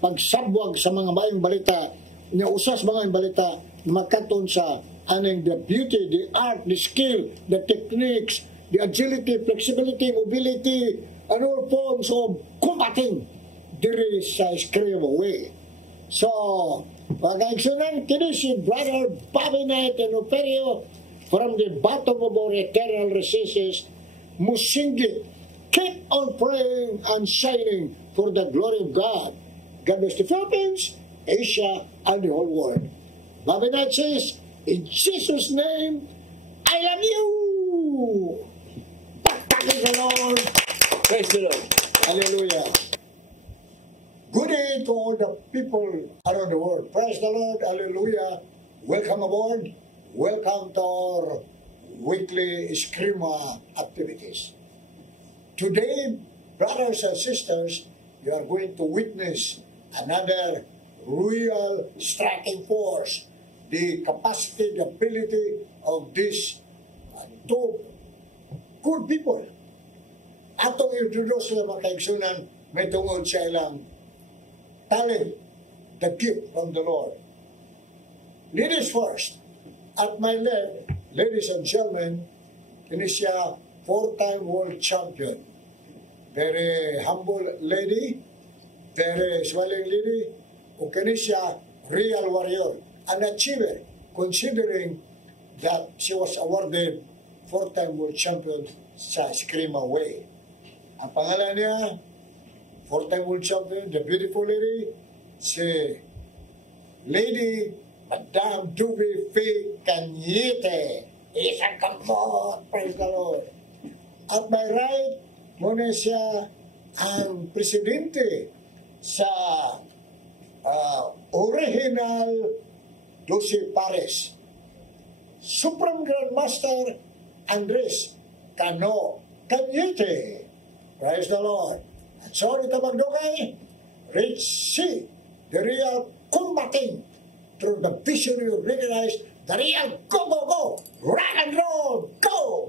pagsabwag sa mga mayong balita, nga usas mga balita, makaton sa aning the beauty, the art, the skill, the techniques, the agility, flexibility, mobility, and all forms of combating diri sa Escribo way. So, pag-aigsunan, kini si Brother Bobby Knight and Operio from the bottom of our eternal recesses, musinggit, keep on praying and shining for the glory of God. God bless the Philippines, Asia, and the whole world. Bobby Knight says, in Jesus' name, I love you! Pagpagin the Lord! Praise the Lord. Hallelujah. Good day to all the people around the world. Praise the Lord. Hallelujah. Welcome aboard. Welcome to our weekly Eskrima activities. Today, brothers and sisters, you are going to witness another real striking force, the capacity, the ability of these two good people. Atong introduce sa mga kaigsunan, may tungod sa ilang talent, the gift from the Lord. Ladies first. At my left, ladies and gentlemen, kini siya 4-time world champion. Very humble lady, very smiling lady, o kini siya real warrior, an achiever, considering that she was awarded 4-time world champion sa Eskrima Way. Ang pangalan niya, 4-time world champion, the beautiful lady, si Lady Madame Duby Faye Cañete. Isang kamot, praise the Lord. At my right, muna siya ang presidente sa original 12 Pares. Supreme Grandmaster Andres Cano Cañete. Praise the Lord. At so dito magdugay, Rich C, the real combating through the vision you recognize, the real go, go, go, rock and roll, go!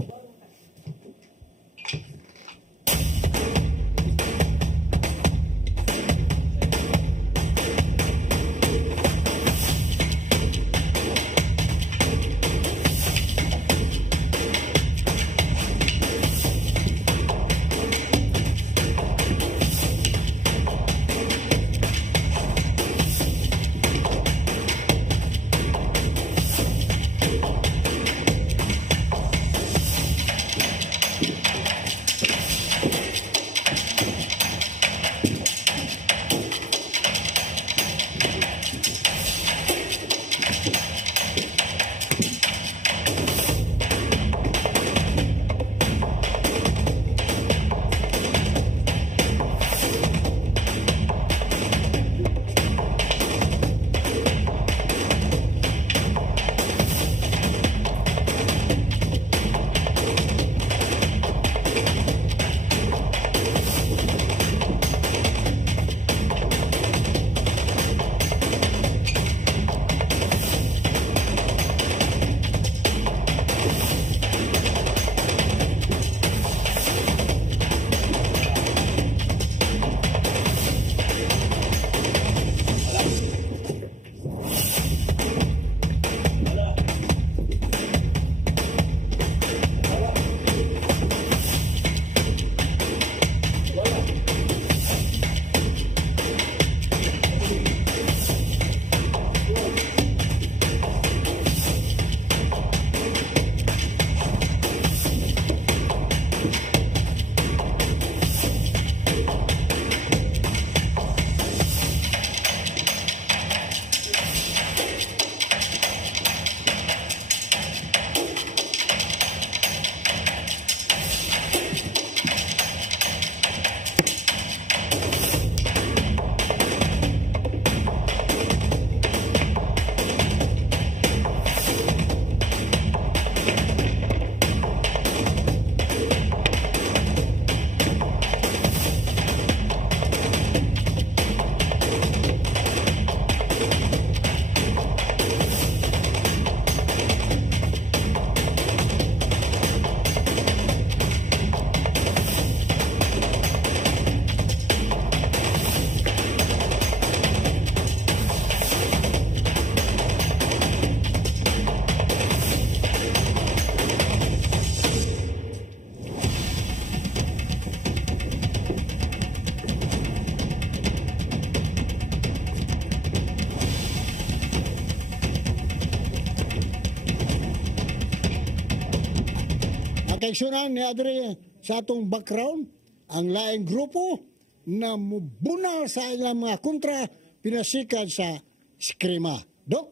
Kaigsunan ni Adri sa atong background, ang laing grupo na mubunal sa ilang mga kontra pinasikat sa Eskrima. Dok,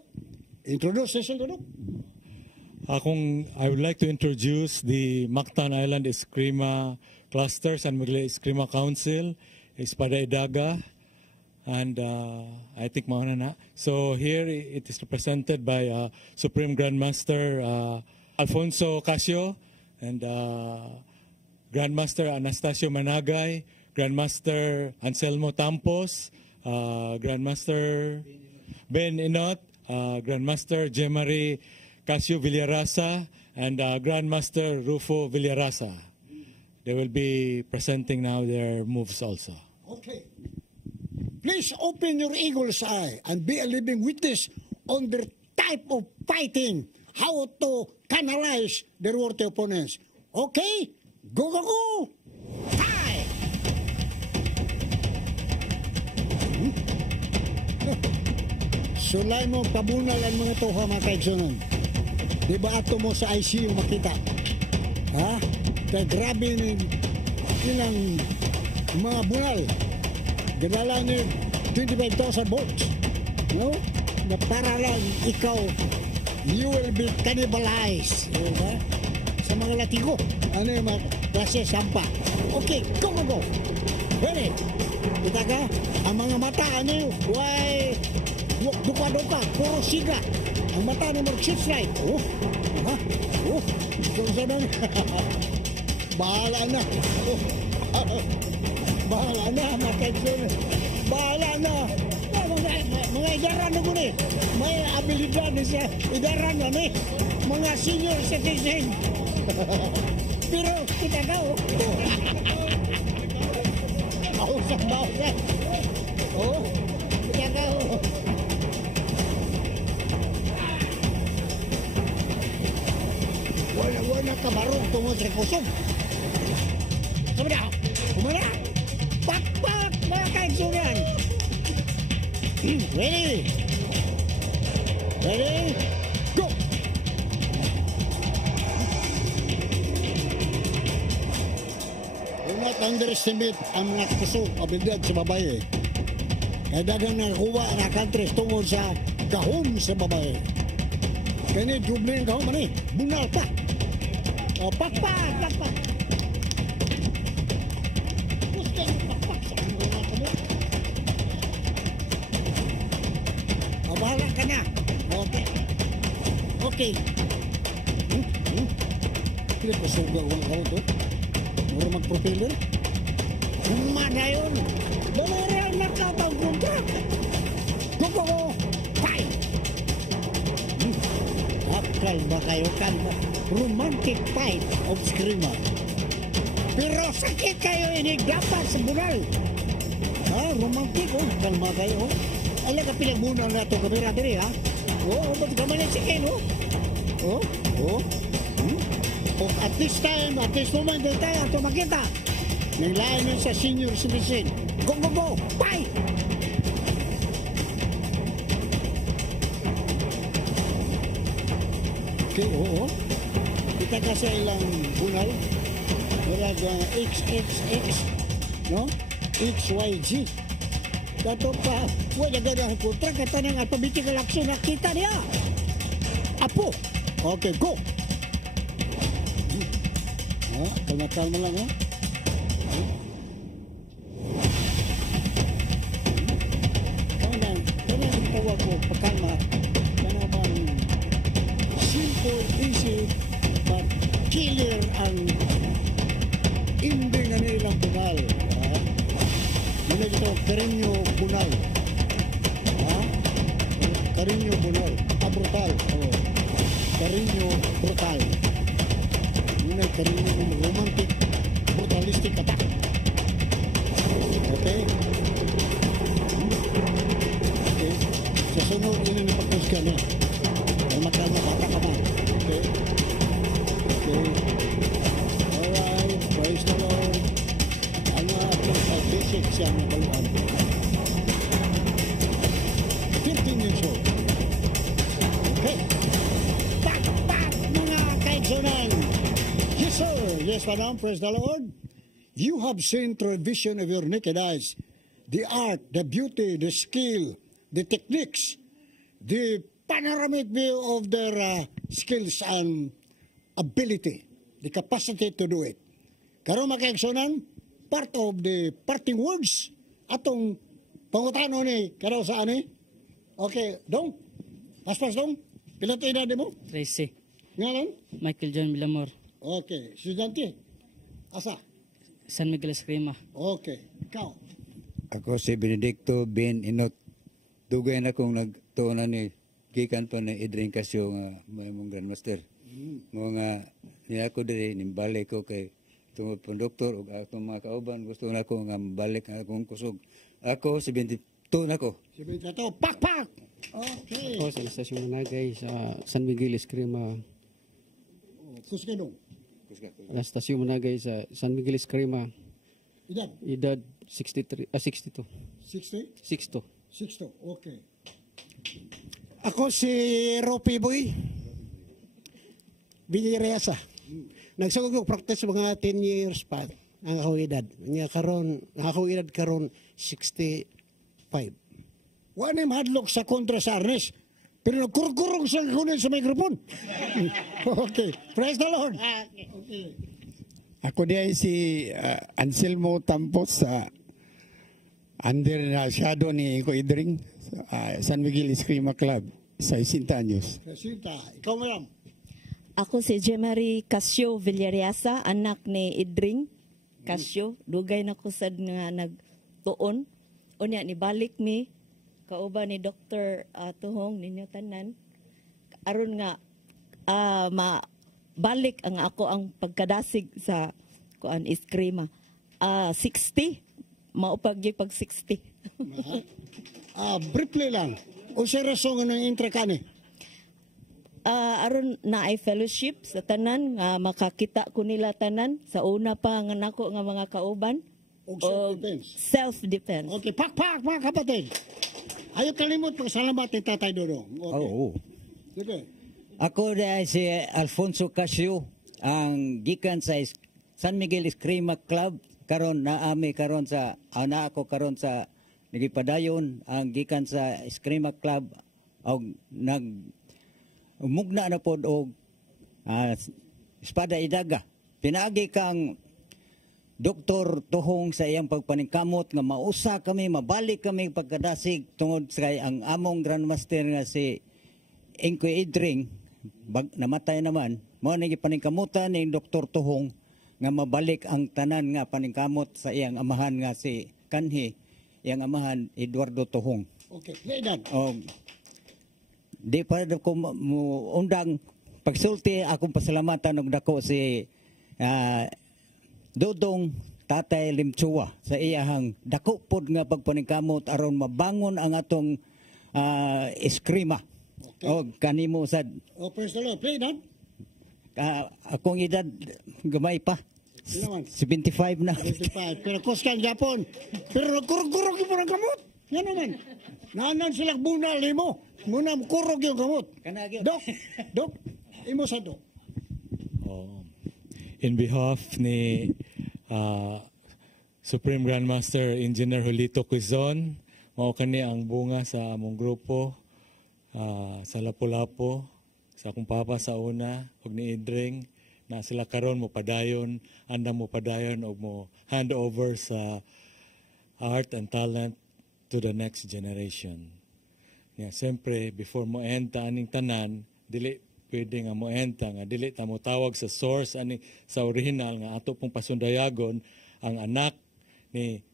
introduce session ko, Dok. I would like to introduce the Mactan Island Eskrima Clusters and Magli Eskrima Council, Espada Idaga, and I think mauna na. So here it is represented by Supreme Grandmaster Alfonso Casio and Grandmaster Anastasio Managay, Grandmaster Anselmo Tampos, Grandmaster Ben Inot, Grandmaster Jemari Casio Villarasa, and Grandmaster Rufo Villarasa. They will be presenting now their moves also. Okay. Please open your eagle's eye and be a living witness on the type of fighting, how to canalize their worthy opponents. Okay? Go, go, go! Hi! Sulay mo, pabunal ang mga toha, mga kaigsunan. Di ba ato mo sa ICU makita? Ha? Kaya grabe ng ilang mga bunal. Ganala ni 25,000 volts. No? Na para lang ikaw, you will be cannibalized. Diba? Sa mga latigo. Ano yung mga klase sampa. Okay, go, go, go. Ready? Kita ka? Ang mga mata, ano yung, why, duka-duka, puro siga. Ang mata ni Mark Shipslight. Oh, ha? Oh, kung saan bahala na. Oh, bahala na, mga kaigsunan. Bahala na. Mga idaran na guni. May abilidad sa idaran na ni. Mga senior citizen. Pero kita ka, oh. Bausan. Oh, kita ka, oh. Wala kamarong tungod sa kusog. Kumana. Pak, mga kaigsunan. Ready? Go! Do not underestimate ang mga kusog abilidad sa babae. Kaya dagang nakakuha na countries tungod sa kahon sa babae. Kaya duble yung kahon man eh. Bunal pa. O, pak. Gusto yung pak sa mga kamo. O, bahala ka na. Okay. Hindi pa suga ang kahon to. Mura mag-propeller. Kumana yun. Dalaran na katang kontrak. Go. Fight! Kalma kayo. Romantic fight of Eskrima. Pero sakit kayo inigdapat sa bunal. Ha? Romantic, oh. Kalma kayo. Alam ka pinagmunal na ito kamera diri, ha? Oo, ba't ka manasikin, oh? Oh. At this time, at this moment, dahil tayo ito makita. Naglayan nun sa senior citizen. Go! Fight! Okay, oo. Kita ka sa ilang bunal. Wala ka XXX, no? XYG. Dato pa, wala ka na kontra. Kata ng alphabetical action na kita niya. Apo! Okay, go! Kalma lang, ha? Kanang tawag ko, pagkalma. Kanang simple, easy, but killer ang hindi nga nilang bunal. Muna ito, Carreño bunal. Carreño bunal. Brutal. Carreño brutal. Muna Carreño romantic, brutalistic attack. Okay? Sa sunod, yun ang napagpus ka niya. Makalma bata ka man. Okay? Alright. Praise the Lord. Ano ating basic siya na baluan. 15 years old. Okay. Back, mga kaigsunan. Yes, sir. Yes, madam. Praise the Lord. You have seen through a vision of your naked eyes the art, the beauty, the skill, the techniques, the panoramic view of their skills and ability, the capacity to do it. Karon makaigsunan, part of the parting words atong pangutano ni karaw sa ani. Okay, dong. Paspas dong. Pila to edad mo? 13. Ngalan? Michael John Villamor. Okay, estudyante. Asa? San Miguel Escrima. Okay, ikaw. Ako si Benedicto Ben Inot. Dugay na kong nagtuunan ni gikan pa ni Idring Casio nga may mong Grandmaster. Mga niya ko diri nimbalik ko kay tungod pong doktor ug atong mga kauban gusto na ko nga balik ang akong kusog. Ako 72 na ko. Si Benedicto, pak! Okay. Ako sa Istasyon Managay sa San Miguel Escrima. Kusga dong. Sa Istasyon Managay sa San Miguel Escrima. Edad? Edad 62. 60? 62. 60, okay. Ako si Ropi Boy. Villarreasa. Nagsugod ko practice mga 10 years pa ang ako edad. Nga karon, ako edad karon 65. Wala na mahadlok sa kontra sa arnes. Pero nagkurkurong sa kunin sa microphone. Okay. Praise the Lord. Okay. Ako di si Anselmo Tampos sa under na shadow ni Ko Idring San Miguel Escrima Club sa 60 anyos. Jacinta, ikaw madam. Ako si Jemary Casio Villarreasa, anak ni Idring Casio. Dugay na ko sad nga nagtuon. Unya ni balik mi kauban ni Dr. Tuhong ninyo tanan. Aron nga balik ang ako ang pagkadasig sa kuan Escrima. 60 maupag pag 60. Briefly lang. O sa rason nga ng intra kani? Aron na ay fellowship sa tanan nga makakita ko nila tanan sa una pa nga nako nga mga kauban. O self-defense. Self-defense. Okay, pak mga kapatid. Ayaw kalimot pagsalamat ni Tatay Dodong. Okay. Oo. Sige. Ako dahil si Alfonso Casio, ang gikan sa San Miguel Escrima Club, karon naami karon sa ako karon sa nagipadayon ang gikan sa Escrima Club og mugna na pod og Espada Idaga. Pinaagi kang Dr. Tuhong sa iyang pagpaningkamot nga mausa kami, mabalik kami pagkadasig tungod sa ang among Grandmaster nga si Inkoy Idring namatay naman, mo nang ipaningkamutan ni Dr. Tuhong nga mabalik ang tanan nga paningkamot sa iyang amahan nga si Kanhi, iyang amahan Eduardo Tuhong. Okay, Leonard. Di pa ko mo undang pagsulti akong pasalamatan og dako si Dodong Tatay Limchua sa iyahang dako pod nga pagpaningkamot aron mabangon ang atong Escrima. Okay. O kanimo sad. Oh, praise the Lord. Play that. Akong edad gamay pa. 75 na. 75. Pero kuskan Japon. Pero nagkurog-kurog yung parang kamot. Yan naman. Naanan silang bunal mo. Muna kurog yung kamot. Dok, imo sa Dok. In behalf ni Supreme Grandmaster Engineer Julito Quizon, mao kani ang bunga sa among grupo sa Lapu-Lapu, sa akong papa sa una, og ni Idring, na sila karon mo padayon, andam mo padayon og mo hand over sa art and talent to the next generation. Yeah, siyempre, before mo enta aning tanan, dili pwede nga mo enta nga dili ta mo tawag sa source ani sa original nga ato pong pasundayagon ang anak ni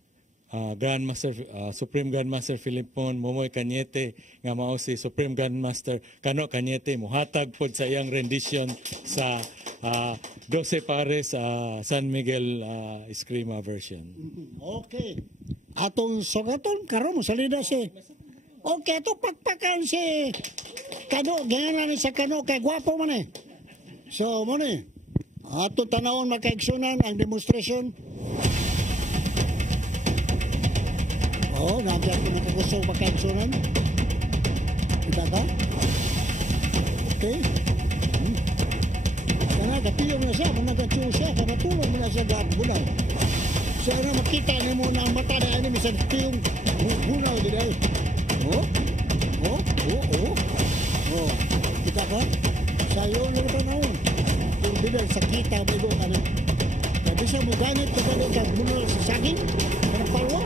Grandmaster Supreme Grandmaster Filipon Momoy Cañete nga mao si Supreme Grandmaster Cano Cañete mohatag pod sa iyang rendition sa 12 pares San Miguel Escrima version. Okay. Atong sugaton karon mo salida si okay, ito pakpakan si Kano, ganyan na sa Kano, kay gwapo man eh. So, mo ni, ato tanawon makaigsunan ang demonstration. Nandiyan ko nakagusto makaigsunan. Kita ka? Okay. Kana, kapiyong na siya, managatsyo siya, kanatulong mo na siya gabunay. So, makita niyo mo na ang mata na ano, misang piyong bunaw din ay. Ha? Sayo lang tanawon. Kung bilang sakita mo ito ka na. Kasi sa mo ganit ka ganit ka bunol sa saging. Parang palwa.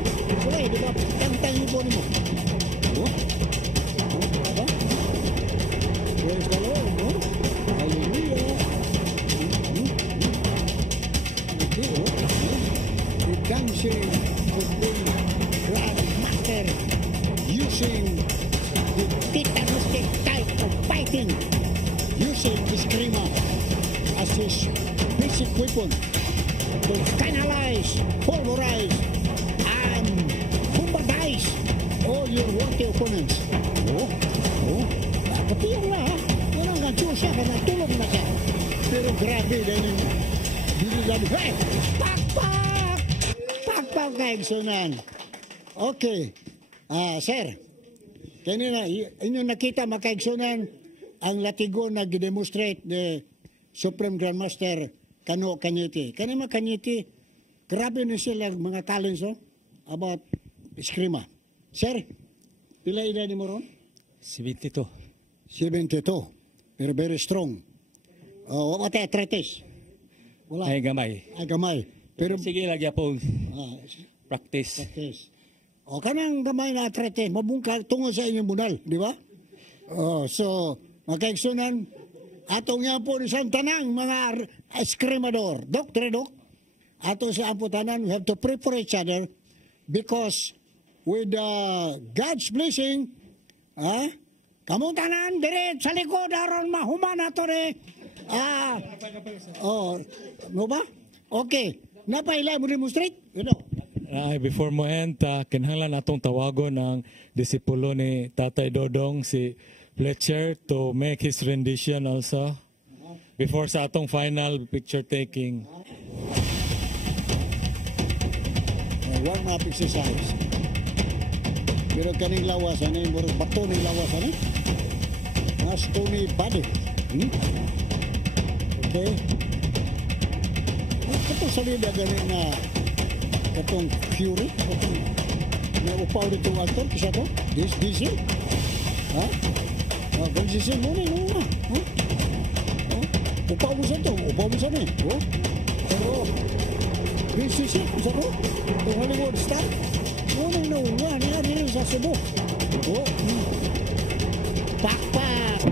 Wala di ba? Tangtangin po mo. Oh? Ha? Praise the Lord, no? Hallelujah. Okay, oh. The dancing of the grandmaster using the titanistic type of fighting, using Eskrima as his basic weapon to finalize, pulverize, and bombardize all your worthy opponents. Pati yung na, walang gancho siya, kanatulog na siya. Pero grabe, dahil binilabi, hey! Pakpak! Pakpak kaigsunan. Okay. Sir, kanina, inyo nakita makaigsunan ang latigo na gidemonstrate the Supreme Grandmaster Kano Kanyiti. Kanina Kanyiti, grabe na sila mga talents about Eskrima. Sir, pila edad mo ron? 72. 72. Pero very strong. What arthritis? Wala. Ay gamay. Ay gamay. Pero sige lagi po practice. O kanang gamay na arthritis, mabungkag tungod sa inyong bunal, di ba? So, makaigsunan, atong nga po sa tanang mga eskrimador. Dok, ato sa amputanan, we have to pray for each other because with God's blessing, kamong tanan dire sa likod aron mahuman nato ni no ba? Okay. Napaila mo demonstrate? Before mo end, kinahanglan atong tawagon ng disipulo ni Tatay Dodong si Fletcher to make his rendition also before sa atong final picture taking. Warm up exercise. Pero kaning lawasan ni murag bato ni lawasan ni. Nas Tony body. Okay. Katong salida ganin na katong Fury. Na upaw dito ang actor kisa to. This diesel. Ha? Diesel mo ni no. Upaw mo sa to. Upaw mo sa ni. Pero this kisa to. Hollywood star. No, niya rin sa Cebu. Pakpak!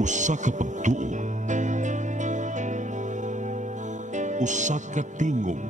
Usa ka pagtuo, usa ka tingog,